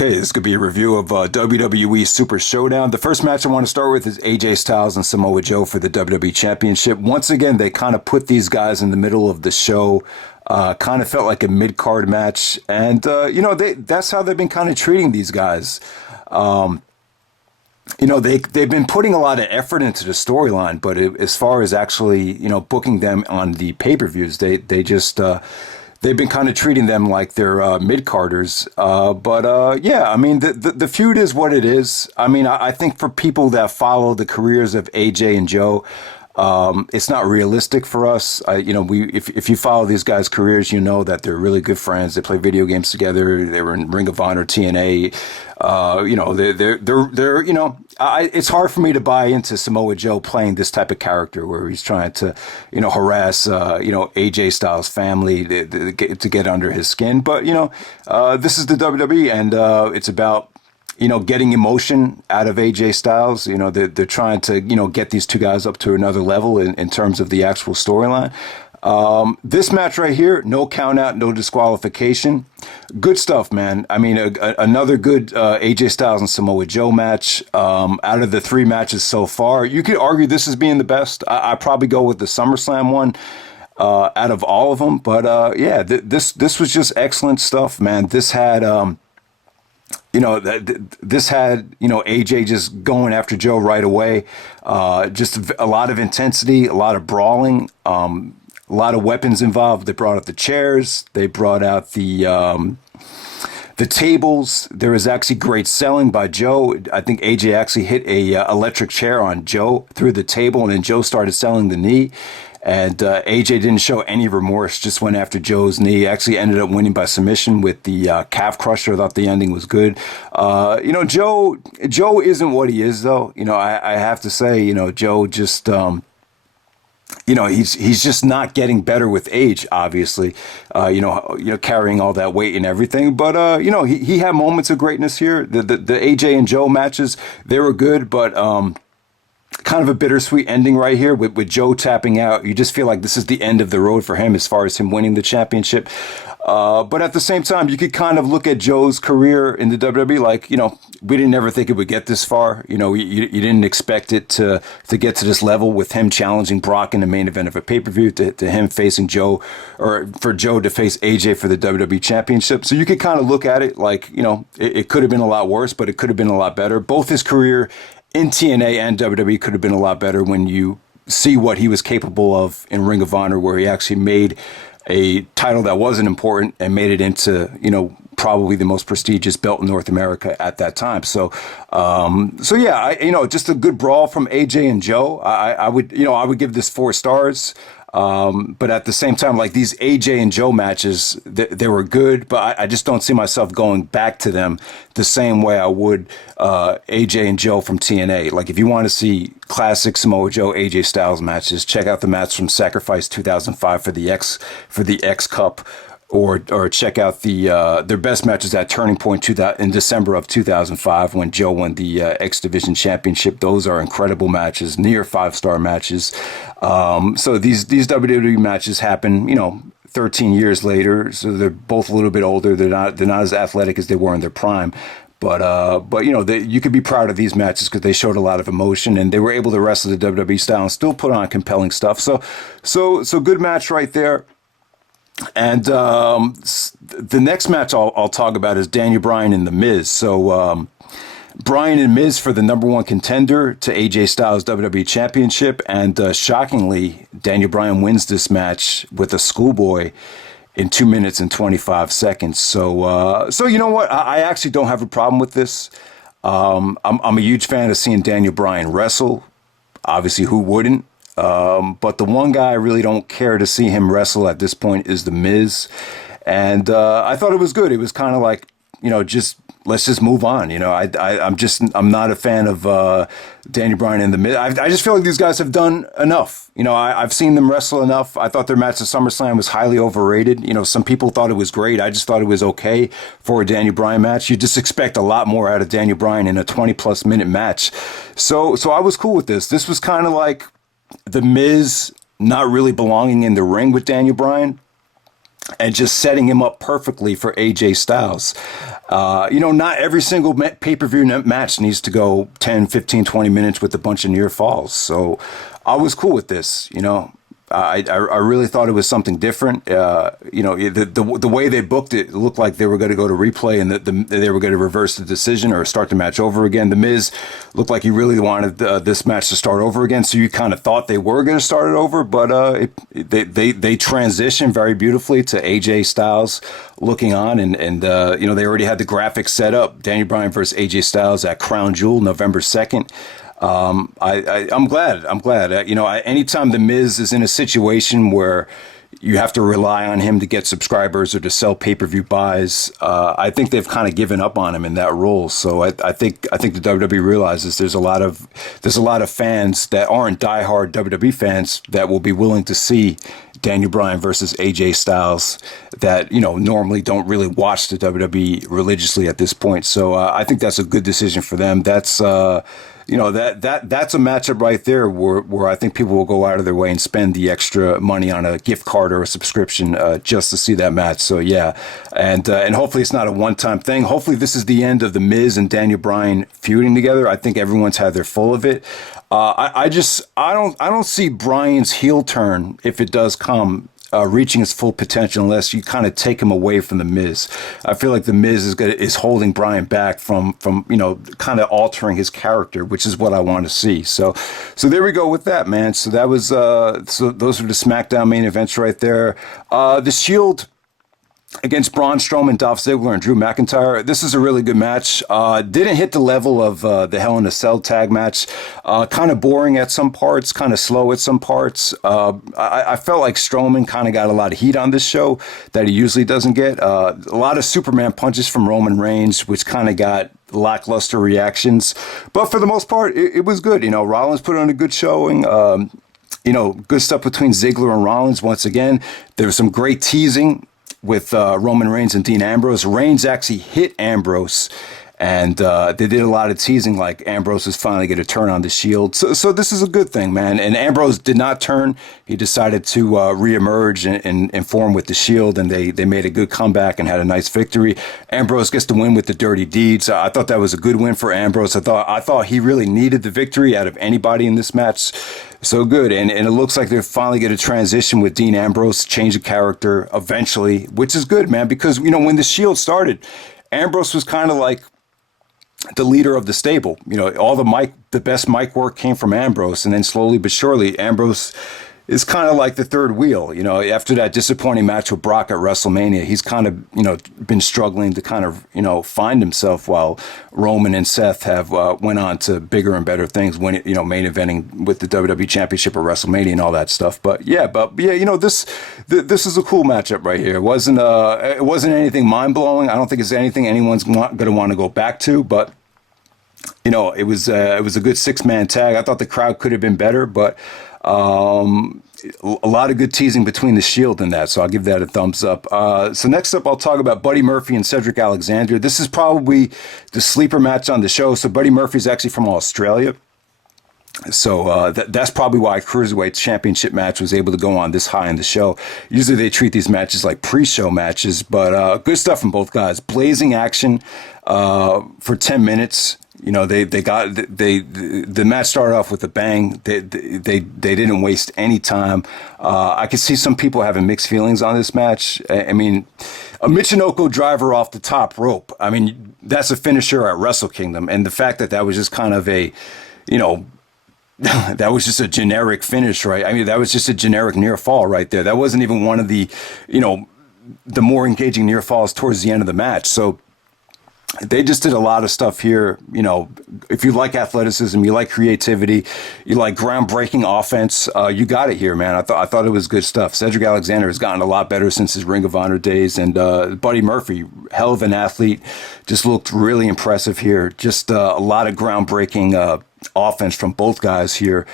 Okay, this could be a review of WWE Super Showdown. The first match I want to start with is AJ Styles and Samoa Joe for the WWE Championship. Once again, they kind of put these guys in the middle of the show. Kind of felt like a mid-card match. And, that's how they've been kind of treating these guys. They've been putting a lot of effort into the storyline, but as far as actually, booking them on the pay-per-views, they just... they've been kind of treating them like they're mid-carders. The feud is what it is. I mean, I think for people that follow the careers of AJ and Joe, it's not realistic for us. If you follow these guys' careers, you know that they're really good friends. They play video games together. They were in Ring of Honor, TNA. It's hard for me to buy into Samoa Joe playing this type of character where he's trying to, harass, AJ Styles' family to get under his skin. But, this is the WWE, and it's about, getting emotion out of AJ Styles. They're trying to, get these two guys up to another level in terms of the actual storyline. This match right here, no count out, no disqualification. Good stuff, man. I mean, another good AJ Styles and Samoa Joe match. Out of the three matches so far, you could argue this as being the best. I'd probably go with the SummerSlam one out of all of them. But this was just excellent stuff, man. This had... AJ just going after Joe right away. Just a lot of intensity, a lot of brawling, a lot of weapons involved. They brought out the chairs. They brought out the tables. There was actually great selling by Joe. I think AJ actually hit a electric chair on Joe through the table, and then Joe started selling the knee. And AJ didn't show any remorse, just went after Joe's knee. Actually ended up winning by submission with the calf crusher. I thought the ending was good. Joe isn't what he is, though. I have to say, Joe just... he's just not getting better with age, obviously, carrying all that weight and everything. But, he had moments of greatness here. The AJ and Joe matches, they were good, but kind of a bittersweet ending right here with Joe tapping out. You just feel like this is the end of the road for him as far as him winning the championship. But at the same time, you could kind of look at Joe's career in the WWE like, we didn't ever think it would get this far. You didn't expect it to get to this level with him challenging Brock in the main event of a pay-per-view, to him facing Joe, or for Joe to face AJ for the WWE Championship. So you could kind of look at it like, it could have been a lot worse, but it could have been a lot better. Both his career in TNA and WWE could have been a lot better when you see what he was capable of in Ring of Honor, where he actually made a title that wasn't important and made it into, probably the most prestigious belt in North America at that time. So just a good brawl from AJ and Joe. I would give this 4 stars. But at the same time, like these AJ and Joe matches, they were good, but I just don't see myself going back to them the same way I would AJ and Joe from TNA. Like if you want to see classic Samoa Joe AJ Styles matches, check out the match from Sacrifice 2005 for the X Cup. Or check out their best matches at Turning Point in December of 2005 when Joe won the X Division Championship. Those are incredible matches, near 5-star matches. So these WWE matches happen, 13 years later. So they're both a little bit older. They're not as athletic as they were in their prime. But you could be proud of these matches because they showed a lot of emotion and they were able to wrestle the WWE style and still put on compelling stuff. So good match right there. And the next match I'll talk about is Daniel Bryan and The Miz. So Bryan and Miz for the number 1 contender to AJ Styles WWE Championship. And shockingly, Daniel Bryan wins this match with a schoolboy in 2 minutes and 25 seconds. So you know what? I actually don't have a problem with this. I'm a huge fan of seeing Daniel Bryan wrestle. Obviously, who wouldn't? But the one guy I really don't care to see him wrestle at this point is The Miz. And I thought it was good. It was kind of like, let's just move on. I'm not a fan of Daniel Bryan and The Miz. I just feel like these guys have done enough. I've seen them wrestle enough. I thought their match at SummerSlam was highly overrated. Some people thought it was great. I just thought it was okay for a Daniel Bryan match. You just expect a lot more out of Daniel Bryan in a 20-plus minute match. So I was cool with this. This was kind of like The Miz not really belonging in the ring with Daniel Bryan. and just setting him up perfectly for AJ Styles. Not every single pay-per-view match needs to go 10, 15, 20 minutes with a bunch of near falls. So I was cool with this, I really thought it was something different. The way they booked it, it looked like they were going to go to replay and they were going to reverse the decision or start the match over again. The Miz looked like he really wanted this match to start over again, so you kind of thought they were going to start it over, but they transitioned very beautifully to AJ Styles looking on, and they already had the graphics set up. Daniel Bryan versus AJ Styles at Crown Jewel, November 2nd. I'm glad. Anytime the Miz is in a situation where you have to rely on him to get subscribers or to sell pay-per-view buys, I think they've kind of given up on him in that role. So I think the WWE realizes there's a lot of fans that aren't diehard WWE fans that will be willing to see Daniel Bryan versus AJ Styles that normally don't really watch the WWE religiously at this point. So I think that's a good decision for them. That's that's a matchup right there where I think people will go out of their way and spend the extra money on a gift card or a subscription just to see that match. So yeah, and hopefully it's not a one-time thing. Hopefully this is the end of the Miz and Daniel Bryan feuding together. I think everyone's had their full of it. I don't see Bryan's heel turn, if it does come, reaching its full potential unless you kind of take him away from the Miz. I feel like the Miz is holding Bryan back from kind of altering his character, which is what I want to see. So there we go with that, man. So that was so those are the SmackDown main events right there. The Shield against Braun Strowman, Dolph Ziggler, and Drew McIntyre. This is a really good match. Didn't hit the level of the Hell in a Cell tag match. Kind of boring at some parts, kind of slow at some parts. I felt like Strowman kind of got a lot of heat on this show that he usually doesn't get. A lot of Superman punches from Roman Reigns, which kind of got lackluster reactions. But for the most part, it was good. Rollins put on a good showing. Good stuff between Ziggler and Rollins. Once again, there was some great teasing with Roman Reigns and Dean Ambrose. Reigns actually hit Ambrose, and they did a lot of teasing like Ambrose is finally going to turn on the Shield. So this is a good thing, man. And Ambrose did not turn. He decided to reemerge and form with the Shield, and they made a good comeback and had a nice victory. Ambrose gets the win with the Dirty Deeds. I thought that was a good win for Ambrose. I thought he really needed the victory out of anybody in this match. So good. And it looks like they're finally going to transition with Dean Ambrose, change of character eventually, which is good, man, because, when the Shield started, Ambrose was kind of like the leader of the stable. All the best mic work came from Ambrose, and then slowly but surely, Ambrose is kind of like the third wheel. After that disappointing match with Brock at WrestleMania, he's kind of, been struggling to kind of, find himself, while Roman and Seth have went on to bigger and better things, main eventing with the WWE Championship at WrestleMania and all that stuff. But yeah, this is a cool matchup right here. It wasn't anything mind blowing. I don't think it's anything anyone's going to want to go back to, but it was a good 6-man tag. I thought the crowd could have been better, but a lot of good teasing between the Shield and that, so I'll give that a thumbs up. So next up, I'll talk about Buddy Murphy and Cedric Alexander. This is probably the sleeper match on the show. So Buddy Murphy's actually from Australia. So that's probably why Cruiserweight Championship match was able to go on this high in the show. Usually they treat these matches like pre-show matches, but good stuff from both guys. Blazing action for 10 minutes. The match started off with a bang. They didn't waste any time. I could see some people having mixed feelings on this match. I mean, a Michinoku driver off the top rope. I mean, that's a finisher at Wrestle Kingdom, and the fact that was just kind of a, that was just a generic finish, right? I mean, that was just a generic near fall right there. That wasn't even one of the, the more engaging near falls towards the end of the match. So they just did a lot of stuff here. If you like athleticism, you like creativity, you like groundbreaking offense, you got it here, man. I thought it was good stuff. Cedric Alexander has gotten a lot better since his Ring of Honor days, and Buddy Murphy, hell of an athlete, just looked really impressive here. Just a lot of groundbreaking offense from both guys here.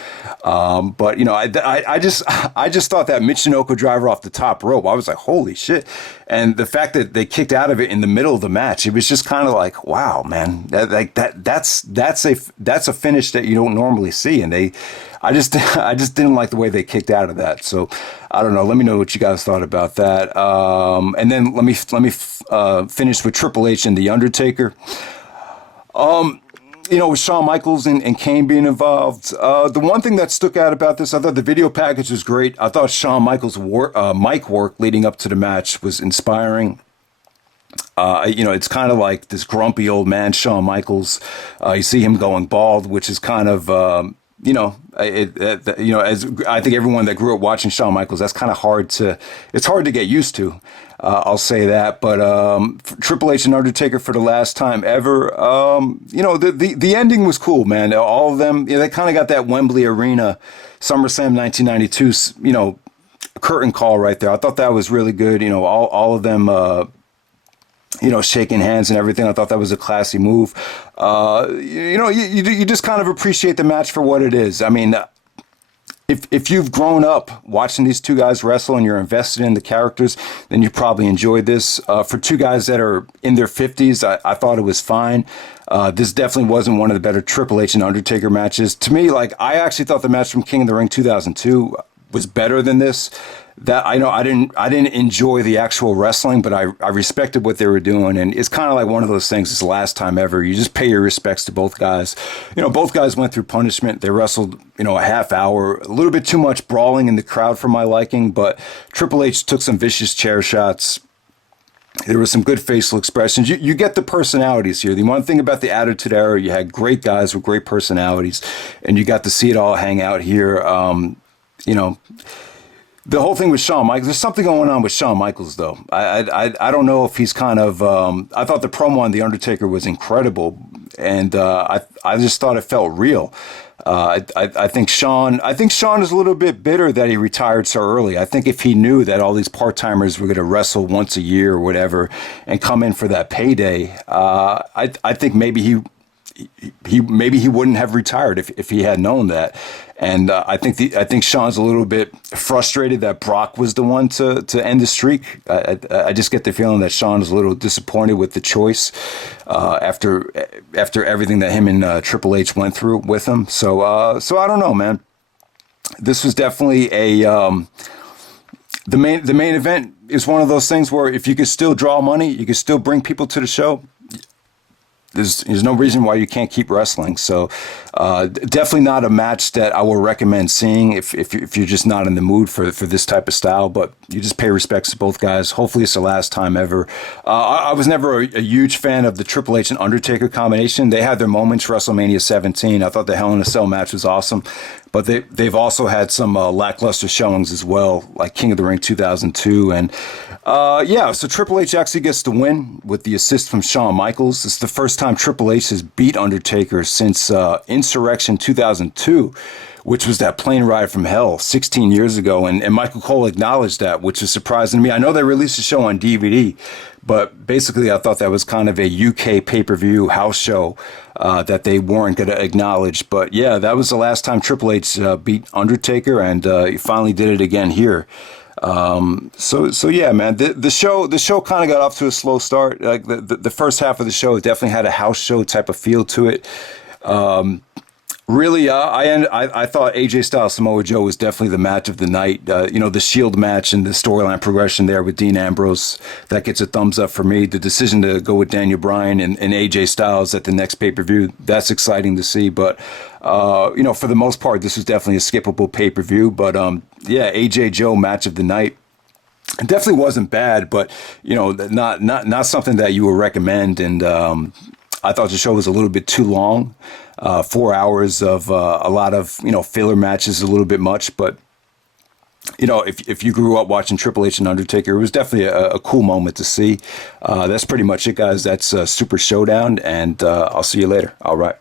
But you know, I just thought that Michinoku driver off the top rope, I was like, holy shit. And the fact that they kicked out of it in the middle of the match, it was just kind of like, wow, man, that's a finish that you don't normally see. And I just didn't like the way they kicked out of that. So I don't know. Let me know what you guys thought about that. And then let me finish with Triple H and The Undertaker. You know, with Shawn Michaels and Kane being involved, the one thing that stuck out about this, I thought the video package was great. I thought Shawn Michaels' mic work leading up to the match was inspiring. You know, it's kind of like this grumpy old man, Shawn Michaels. You see him going bald, which is kind of, you know, as I think everyone that grew up watching Shawn Michaels, that's kind of it's hard to get used to. I'll say that. But Triple H and Undertaker for the last time ever, you know, the ending was cool, man. All of them, you know, they kind of got that Wembley Arena SummerSlam 1992, you know, curtain call right there. I thought that was really good. You know, all of them, you know, shaking hands and everything. I thought that was a classy move. You know, you just kind of appreciate the match for what it is. I mean, if you've grown up watching these two guys wrestle and you're invested in the characters, then you probably enjoyed this. For two guys that are in their 50s, I thought it was fine. This definitely wasn't one of the better Triple H and Undertaker matches. To me, like, I actually thought the match from King of the Ring 2002 was better than this. That I know I didn't enjoy the actual wrestling, but I respected what they were doing, and it's kind of like one of those things. It's the last time ever. You just pay your respects to both guys. You know, both guys went through punishment. They wrestled, you know, a half hour, a little bit too much brawling in the crowd for my liking, but Triple H took some vicious chair shots. There was some good facial expressions. You get the personalities here. The one thing about the Attitude Era, you had great guys with great personalities, and you got to see it all hang out here. You know, the whole thing with Shawn Michaels, there's something going on with Shawn Michaels, though. I don't know if he's kind of, I thought the promo on The Undertaker was incredible, and I just thought it felt real. I think Shawn is a little bit bitter that he retired so early. I think if he knew that all these part-timers were going to wrestle once a year or whatever and come in for that payday, I think maybe he wouldn't have retired if he had known that. And I think Shawn's a little bit frustrated that Brock was the one to end the streak. I just get the feeling that Shawn is a little disappointed with the choice after everything that him and Triple H went through with him. So I don't know, man. This was definitely the main event is one of those things where if you could still draw money, you could still bring people to the show. There's no reason why you can't keep wrestling. So definitely not a match that I will recommend seeing if you're just not in the mood for this type of style. But you just pay respects to both guys. Hopefully it's the last time ever. I was never a huge fan of the Triple H and Undertaker combination. They had their moments, WrestleMania 17. I thought the Hell in a Cell match was awesome. But they've also had some lackluster showings as well, like King of the Ring 2002. And so Triple H actually gets the win with the assist from Shawn Michaels. It's the first time Triple H has beat Undertaker since Insurrection 2002, which was that plane ride from hell 16 years ago. And Michael Cole acknowledged that, which is surprising to me. I know they released the show on DVD, but basically I thought that was kind of a UK pay-per-view house show that they weren't going to acknowledge. But yeah, that was the last time Triple H beat Undertaker, and he finally did it again here. So yeah, man, the show kind of got off to a slow start. Like the first half of the show definitely had a house show type of feel to it. Really, I thought AJ Styles Samoa Joe was definitely the match of the night. You know, the Shield match and the storyline progression there with Dean Ambrose, that gets a thumbs up for me. The decision to go with Daniel Bryan and AJ Styles at the next pay-per-view, that's exciting to see. But, you know, for the most part, this was definitely a skippable pay-per-view. But, yeah, AJ Joe match of the night. It definitely wasn't bad, but, you know, not something that you would recommend. And I thought the show was a little bit too long. 4 hours of a lot of, you know, filler matches, a little bit much. But, you know, if you grew up watching Triple H and Undertaker, it was definitely a cool moment to see. That's pretty much it, guys. That's Super Showdown, and I'll see you later. All right.